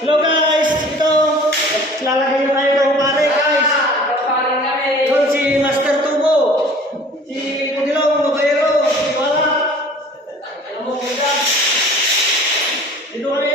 Hello guys, ito lalagay na tayo ng pare guys. Yun si Master Tubo, si Pudilong Mabayero, si Wala. Dito kami